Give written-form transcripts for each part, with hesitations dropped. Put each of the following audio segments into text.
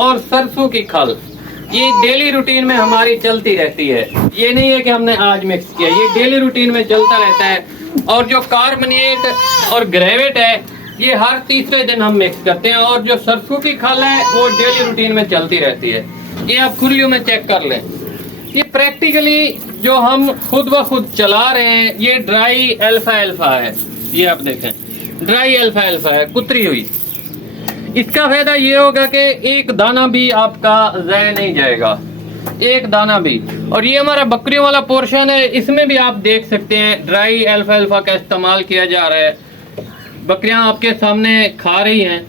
और सरसों की खल, ये डेली रूटीन में हमारी चलती रहती है। ये नहीं है कि हमने आज मिक्स किया, ये डेली रूटीन में चलता रहता है। और जो कार्बोनेट और ग्रेवेट है ये हर तीसरे दिन हम मिक्स करते हैं। और जो सरसों की खल है वो डेली रूटीन में चलती रहती है। ये आप खुरियों में चेक कर लें। ये प्रैक्टिकली जो हम खुद ब खुद चला रहे हैं, ये ड्राई अल्फा अल्फा है। ये आप देखें, ड्राई अल्फा अल्फा है, कुतरी हुई। इसका फायदा ये होगा कि एक दाना भी आपका ज़ाया नहीं जाएगा, एक दाना भी। और ये हमारा बकरियों वाला पोर्शन है, इसमें भी आप देख सकते हैं ड्राई अल्फा अल्फा का इस्तेमाल किया जा रहा है। बकरियां आपके सामने खा रही हैं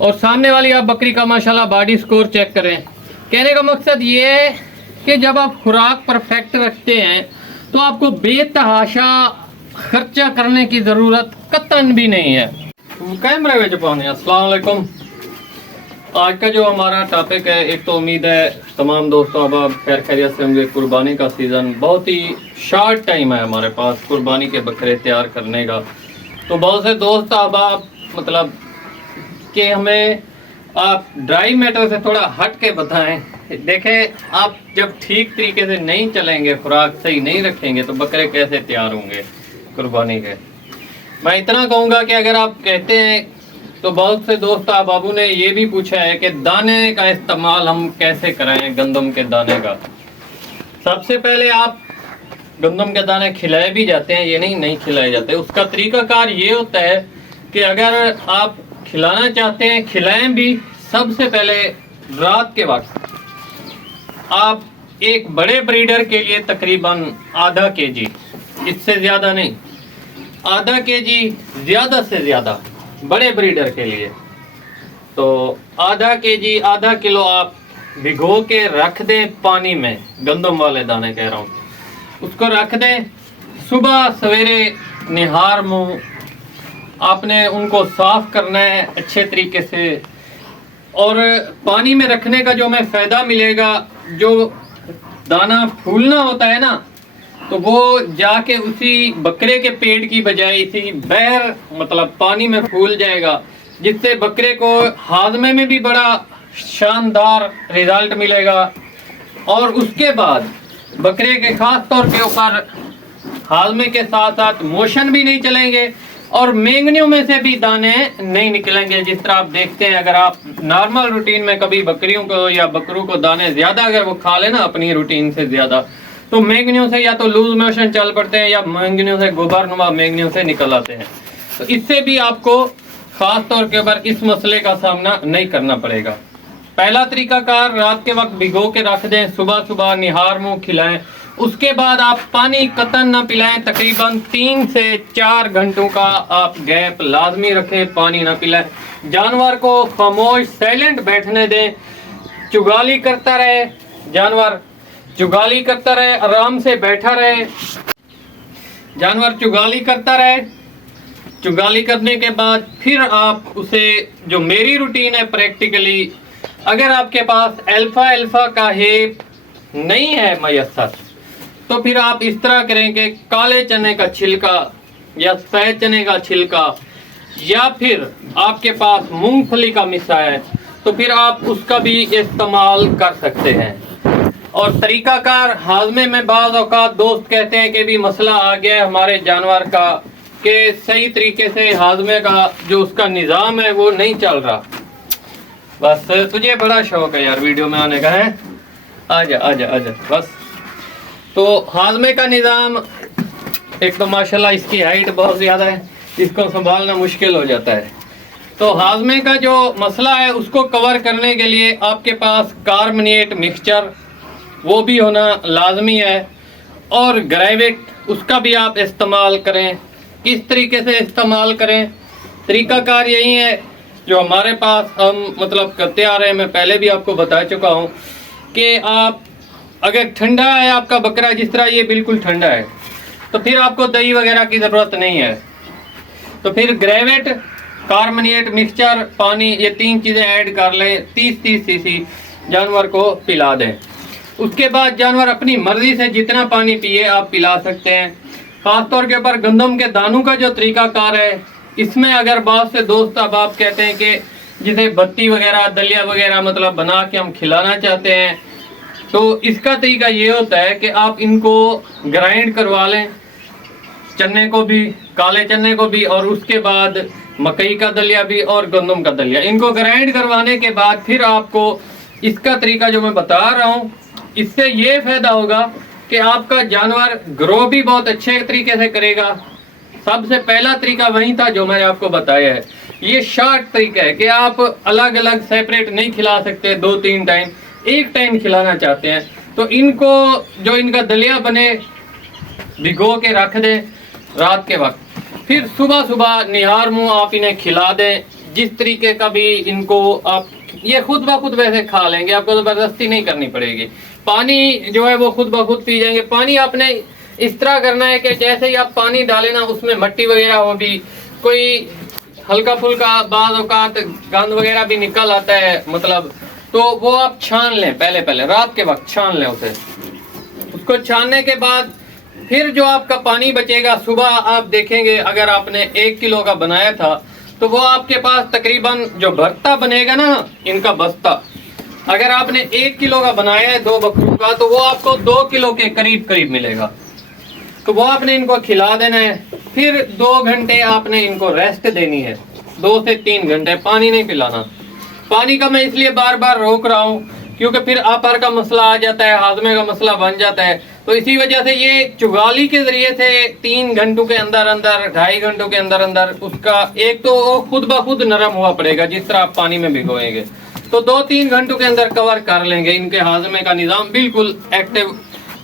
और सामने वाली आप बकरी का माशाल्लाह बॉडी स्कोर चेक करें। कहने का मकसद ये है कि जब आप खुराक परफेक्ट रखते हैं तो आपको बेतहाशा खर्चा करने की ज़रूरत कतन भी नहीं है। कैमरे में छुपाने। अस्सलाम वालेकुम। आज का जो हमारा टॉपिक है, एक तो उम्मीद है तमाम दोस्तों अब आप खैर खैरियत से होंगे। कुर्बानी का सीज़न बहुत ही शॉर्ट टाइम है हमारे पास कुर्बानी के बकरे तैयार करने का। तो बहुत से दोस्त अब आप मतलब कि हमें आप ड्राई मैटर से थोड़ा हट के बताएं। देखें, आप जब ठीक तरीके से नहीं चलेंगे, खुराक सही नहीं रखेंगे तो बकरे कैसे तैयार होंगे कुर्बानी के। मैं इतना कहूँगा कि अगर आप कहते हैं तो बहुत से दोस्त बाबू ने ये भी पूछा है कि दाने का इस्तेमाल हम कैसे करें गंदम के दाने का। सबसे पहले आप गंदम के दाने खिलाए भी जाते हैं, ये नहीं खिलाए जाते। उसका तरीकाकार ये होता है कि अगर आप खिलाना चाहते हैं, खिलाएं भी। सबसे पहले रात के वक्त आप एक बड़े ब्रीडर के लिए तकरीबन आधा केजी, इससे ज़्यादा नहीं, आधा केजी ज़्यादा से ज़्यादा बड़े ब्रीडर के लिए तो आधा केजी, आधा किलो आप भिगो के रख दें पानी में। गंदम वाले दाने कह रहा हूँ, उसको रख दें। सुबह सवेरे निहार मुँह आपने उनको साफ करना है अच्छे तरीके से। और पानी में रखने का जो हमें फ़ायदा मिलेगा, जो दाना फूलना होता है ना, तो वो जाके उसी बकरे के पेट की बजाय इसी बहर मतलब पानी में फूल जाएगा, जिससे बकरे को हाजमे में भी बड़ा शानदार रिजल्ट मिलेगा। और उसके बाद बकरे के खास तौर के ऊपर हाजमे के साथ साथ मोशन भी नहीं चलेंगे और मेंगनियों में से भी दाने नहीं निकलेंगे। जिस तरह आप देखते हैं, अगर आप नॉर्मल रूटीन में कभी बकरियों को या बकरों को दाने ज़्यादा अगर वो खा लेना अपनी रूटीन से ज़्यादा, तो मेंगनियों से या तो लूज मोशन चल पड़ते हैं या मेंगनियों से गोबरनुमा मेंगनियों से निकल आते हैं। तो इससे भी आपको ख़ास तौर के ऊपर इस मसले का सामना नहीं करना पड़ेगा। पहला तरीकाकार, रात के वक्त भिगो के रख दें, सुबह सुबह निहार मुँह खिलाएं। उसके बाद आप पानी कतन ना पिलाएं, तकरीबन 3 से 4 घंटों का आप गैप लाजमी रखें, पानी ना पिलाएं। जानवर को खामोश साइलेंट बैठने दें, चुगाली करता रहे, जानवर चुगाली करता रहे, आराम से बैठा रहे, जानवर चुगाली करता रहे। चुगाली करने के बाद फिर आप उसे, जो मेरी रूटीन है प्रैक्टिकली, अगर आपके पास अल्फा अल्फा का हेप नहीं है मयसर, तो फिर आप इस तरह करें कि काले चने का छिलका या सफ़ेद चने का छिलका, या फिर आपके पास मूंगफली का मिसा है तो फिर आप उसका भी इस्तेमाल कर सकते हैं। और तरीकाकार, हाजमे में बाज़ औक़ात दोस्त कहते हैं कि भी मसला आ गया है हमारे जानवर का कि सही तरीके से हाजमे का जो उसका निज़ाम है वो नहीं चल रहा। बस तुझे बड़ा शौक है यार वीडियो में आने का, है? आजा आजा आजा बस। तो हाजमे का निज़ाम, एक तो माशाल्लाह इसकी हाइट बहुत ज़्यादा है, इसको संभालना मुश्किल हो जाता है। तो हाजमे का जो मसला है उसको कवर करने के लिए आपके पास कार्बोनेट मिक्सचर वो भी होना लाजमी है, और ग्रेवेट उसका भी आप इस्तेमाल करें। किस तरीके से इस्तेमाल करें, तरीकाकार यही है जो हमारे पास हम मतलब करते आ रहे हैं। मैं पहले भी आपको बता चुका हूँ कि आप अगर ठंडा है आपका बकरा, जिस तरह ये बिल्कुल ठंडा है, तो फिर आपको दही वगैरह की ज़रूरत नहीं है। तो फिर ग्रेवेट, कार्बोनेट मिक्सचर, पानी, ये 3 चीज़ें ऐड कर लें, 30-30 सीसी जानवर को पिला दें। उसके बाद जानवर अपनी मर्ज़ी से जितना पानी पिए आप पिला सकते हैं। ख़ास तौर के ऊपर गंदम के दानों का जो तरीकाकार है, इसमें अगर बहुत से दोस्त अब आप कहते हैं कि जिसे बत्ती वगैरह दलिया वगैरह मतलब बना के हम खिलाना चाहते हैं, तो इसका तरीका ये होता है कि आप इनको ग्राइंड करवा लें, चने को भी, काले चने को भी, और उसके बाद मकई का दलिया भी और गंदम का दलिया। इनको ग्राइंड करवाने के बाद फिर आपको इसका तरीका जो मैं बता रहा हूँ, इससे ये फायदा होगा कि आपका जानवर ग्रो भी बहुत अच्छे तरीके से करेगा। सबसे पहला तरीका वही था जो मैंने आपको बताया है। ये शॉर्ट तरीका है कि आप अलग अलग सेपरेट नहीं खिला सकते, 2-3 टाइम, एक टाइम खिलाना चाहते हैं तो इनको जो इनका दलिया बने भिगो के रख दें रात के वक्त, फिर सुबह सुबह निहार मुंह आप इन्हें खिला दें। जिस तरीके का भी इनको आप, ये खुद ब खुद वैसे खा लेंगे, आपको ज़बरदस्ती नहीं करनी पड़ेगी। पानी जो है वो खुद ब खुद पी जाएंगे। पानी आपने इस तरह करना है कि जैसे ही आप पानी डालें ना, उसमें मट्टी वगैरह हो भी, कोई हल्का फुल्का बाज़ औक़ात गंद वगैरह भी निकल आता है मतलब, तो वो आप छान लें, पहले रात के वक्त छान लें उसे। उसको छानने के बाद फिर जो आपका पानी बचेगा, सुबह आप देखेंगे अगर आपने 1 किलो का बनाया था तो वो आपके पास तकरीबन जो भरता बनेगा ना इनका बस्ता, अगर आपने 1 किलो का बनाया है 2 बकरों का, तो वो आपको 2 किलो के करीब मिलेगा। तो वो आपने इनको खिला देना है। फिर 2 घंटे आपने इनको रेस्ट देनी है, 2 से 3 घंटे। पानी नहीं पिलाना। पानी का मैं इसलिए बार बार रोक रहा हूँ क्योंकि फिर आपार का मसला आ जाता है, हाजमे का मसला बन जाता है। तो इसी वजह से ये चुगाली के जरिए से 3 घंटों के अंदर 2.5 घंटों के अंदर उसका एक तो वो खुद ब खुद नरम हुआ पड़ेगा जिस तरह आप पानी में भिगोएंगे, तो 2-3 घंटों के अंदर कवर कर लेंगे। इनके हाजमे का निज़ाम बिल्कुल एक्टिव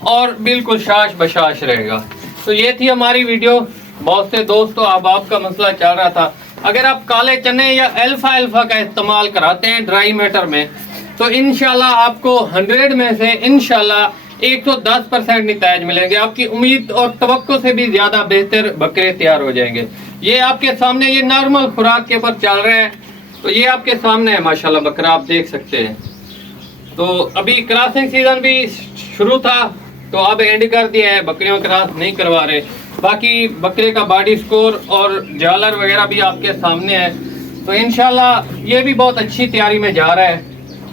और बिल्कुल शाश बशाश रहेगा। तो ये थी हमारी वीडियो। बहुत से दोस्तों अब आपका मसला चल रहा था, अगर आप काले चने या अल्फा का इस्तेमाल कराते हैं ड्राई मैटर में, तो इंशाल्लाह आपको 100 में से इंशाल्लाह 110% नतीजे मिलेंगे। आपकी उम्मीद और तवक्को से भी ज्यादा बेहतर बकरे तैयार हो जाएंगे। ये आपके सामने, ये नॉर्मल खुराक के ऊपर चल रहे हैं, तो ये आपके सामने है माशाल्लाह बकरा, आप देख सकते हैं। तो अभी क्रॉसिंग सीजन भी शुरू था, तो अब एंड कर दिया है, बकरियों क्रॉस नहीं करवा रहे। बाकी बकरे का बॉडी स्कोर और जालर वगैरह भी आपके सामने है। तो इंशाल्लाह ये भी बहुत अच्छी तैयारी में जा रहा है।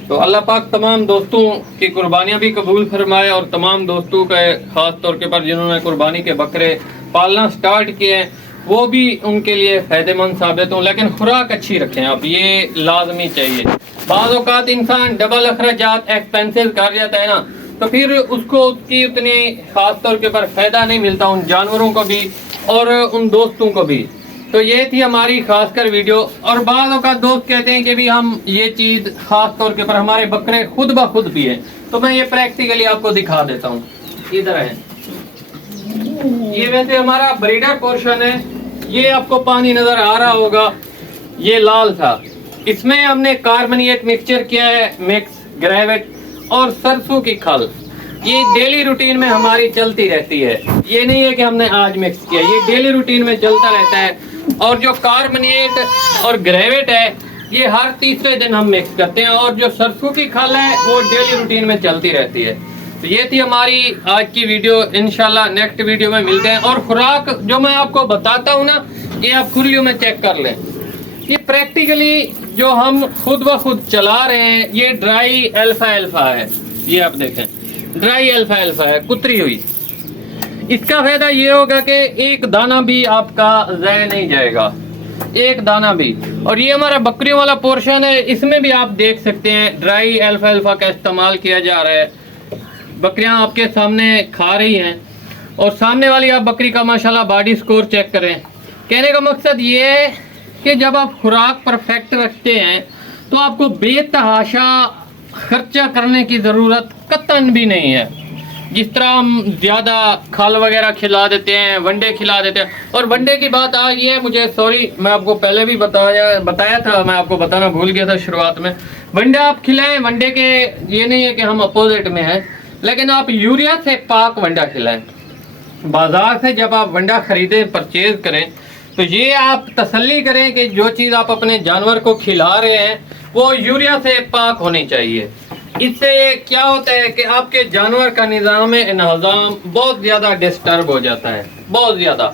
तो अल्लाह पाक तमाम दोस्तों की कुर्बानियाँ भी कबूल फरमाए, और तमाम दोस्तों के ख़ास तौर के पर जिन्होंने कुर्बानी के बकरे पालना स्टार्ट किए हैं वो भी उनके लिए फ़ायदेमंद साबित हों। लेकिन खुराक अच्छी रखें आप, ये लाजमी चाहिए। बाज़ औक़ात इंसान डबल अखराजात एक्सपेंसिव कर जाता है ना, तो फिर उसको उसकी उतनी ख़ास तौर के पर फ़ायदा नहीं मिलता, उन जानवरों को भी और उन दोस्तों को भी। तो ये थी हमारी खासकर वीडियो। और बाज़ औक़ात दोस्त कहते हैं कि भी हम ये चीज़ ख़ास तौर के पर हमारे बकरे खुद ब खुद भी हैं, तो मैं ये प्रैक्टिकली आपको दिखा देता हूँ। इधर है, ये वैसे हमारा ब्रीडर पोर्शन है। ये आपको पानी नज़र आ रहा होगा, ये लाल था, इसमें हमने कार्बोनेट मिक्सचर किया है, मिक्स ग्रेवेट और सरसों की खल। ये डेली रूटीन में हमारी चलती रहती है, ये नहीं है कि हमने आज मिक्स किया, ये डेली रूटीन में चलता रहता है। और जो कार्बोनेट और ग्रेवेट है ये हर तीसरे दिन हम मिक्स करते हैं, और जो सरसों की खल है वो डेली रूटीन में चलती रहती है। तो ये थी हमारी आज की वीडियो। इंशाल्लाह नेक्स्ट वीडियो में मिलते हैं। और खुराक जो मैं आपको बताता हूँ ना, ये आप खुरियों में चेक कर लें। ये प्रैक्टिकली जो हम खुद ब खुद चला रहे हैं, ये ड्राई अल्फा है। ये आप देखें, ड्राई अल्फा है, कुतरी हुई। इसका फायदा ये होगा कि एक दाना भी आपका ज़ाया नहीं जाएगा, एक दाना भी। और ये हमारा बकरियों वाला पोर्शन है, इसमें भी आप देख सकते हैं ड्राई अल्फा का इस्तेमाल किया जा रहा है। बकरियां आपके सामने खा रही हैं, और सामने वाली आप बकरी का माशाल्लाह बॉडी स्कोर चेक करें। कहने का मकसद ये है कि जब आप खुराक परफेक्ट रखते हैं तो आपको बेतहाशा खर्चा करने की ज़रूरत कतन भी नहीं है। जिस तरह हम ज़्यादा खल वगैरह खिला देते हैं, वनडे खिला देते हैं। और वनडे की बात आ गई है, मुझे सॉरी, मैं आपको पहले भी बताया था, मैं आपको बताना भूल गया था शुरुआत में। वनडे आप खिलाएं, वनडे के ये नहीं है कि हम अपोजिट में हैं, लेकिन आप यूरिया से पाक वंडा खिलाएं। बाजार से जब आप वंडा खरीदें, परचेज करें, तो ये आप तसल्ली करें कि जो चीज़ आप अपने जानवर को खिला रहे हैं वो यूरिया से पाक होनी चाहिए। इससे क्या होता है कि आपके जानवर का निज़ाम इंहज़ाम बहुत ज़्यादा डिस्टर्ब हो जाता है, बहुत ज़्यादा।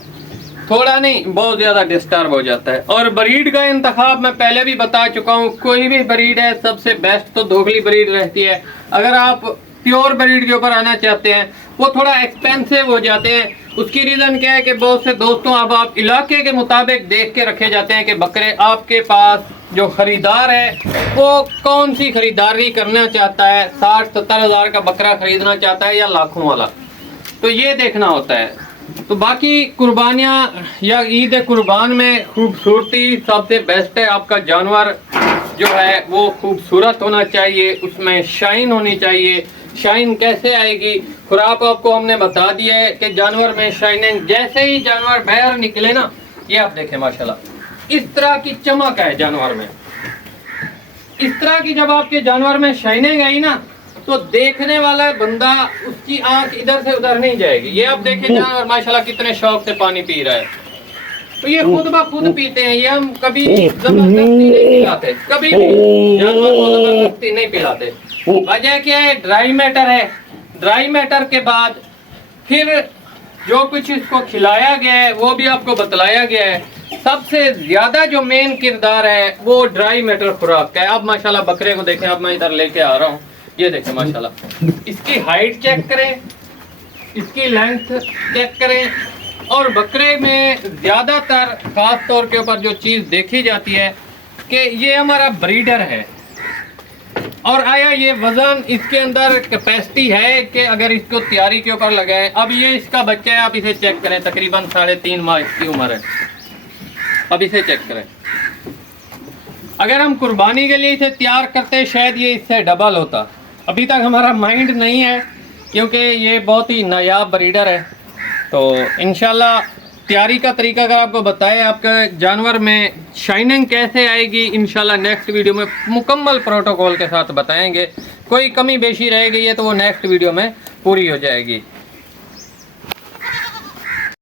थोड़ा नहीं, बहुत ज़्यादा डिस्टर्ब हो जाता है। और ब्रीड का इंतखाब मैं पहले भी बता चुका हूँ, कोई भी ब्रीड है सबसे बेस्ट तो दोगली ब्रीड रहती है। अगर आप प्योर ब्रीड के ऊपर आना चाहते हैं, वो थोड़ा एक्सपेंसिव हो जाते हैं। उसकी रीज़न क्या है कि बहुत से दोस्तों, अब आप इलाके के मुताबिक देख के रखे जाते हैं कि बकरे आपके पास जो ख़रीदार है वो कौन सी ख़रीदारी करना चाहता है, 60-70 हज़ार का बकरा ख़रीदना चाहता है या लाखों वाला, तो ये देखना होता है। तो बाकी कुर्बानियाँ या ईद कुर्बान में खूबसूरती सबसे बेस्ट है। आपका जानवर जो है वो खूबसूरत होना चाहिए, उसमें शाइन होनी चाहिए। शाइन कैसे आएगी, खुराक आपको हमने बता दिया है कि जानवर में शाइनिंग, जैसे ही जानवर बाहर निकले ना, ये आप देखें माशाल्लाह इस तरह की चमक है जानवर में। इस तरह की जब आपके जानवर में शाइनिंग आई ना, तो देखने वाला बंदा उसकी आंख इधर से उधर नहीं जाएगी। ये आप देखें जानवर माशाल्लाह कितने शौक से पानी पी रहा है। तो ये खुद ब खुद पीते हैं, ये हम कभी जबरदस्ती नहीं पिलाते, कभी भी जानवर को जबरदस्ती नहीं पिलाते। वजह क्या है, ड्राई मैटर है। ड्राई मैटर के बाद फिर जो कुछ इसको खिलाया गया है वो भी आपको बतलाया गया है। सबसे ज्यादा जो मेन किरदार है वो ड्राई मैटर खुराक का है। अब माशाल्लाह बकरे को देखें, अब मैं इधर लेके आ रहा हूँ, ये देखें माशाल्लाह, इसकी हाइट चेक करें, इसकी लेंथ चेक करें। और बकरे में ज़्यादातर ख़ास तौर के ऊपर जो चीज़ देखी जाती है कि ये हमारा ब्रीडर है, और आया ये वज़न इसके अंदर कैपेसिटी है कि अगर इसको तैयारी के ऊपर लगाएं। अब ये इसका बच्चा है, आप इसे चेक करें, तकरीबन 3.5 माह इसकी उम्र है। अब इसे चेक करें, अगर हम कुर्बानी के लिए इसे तैयार करते शायद ये इससे डबल होता। अभी तक हमारा माइंड नहीं है क्योंकि ये बहुत ही नायाब ब्रीडर है। तो इंशाल्लाह तैयारी का तरीका अगर आपको बताए, आपके जानवर में शाइनिंग कैसे आएगी, इंशाल्लाह नेक्स्ट वीडियो में मुकम्मल प्रोटोकॉल के साथ बताएंगे। कोई कमी बेशी रह गई है तो वो नेक्स्ट वीडियो में पूरी हो जाएगी।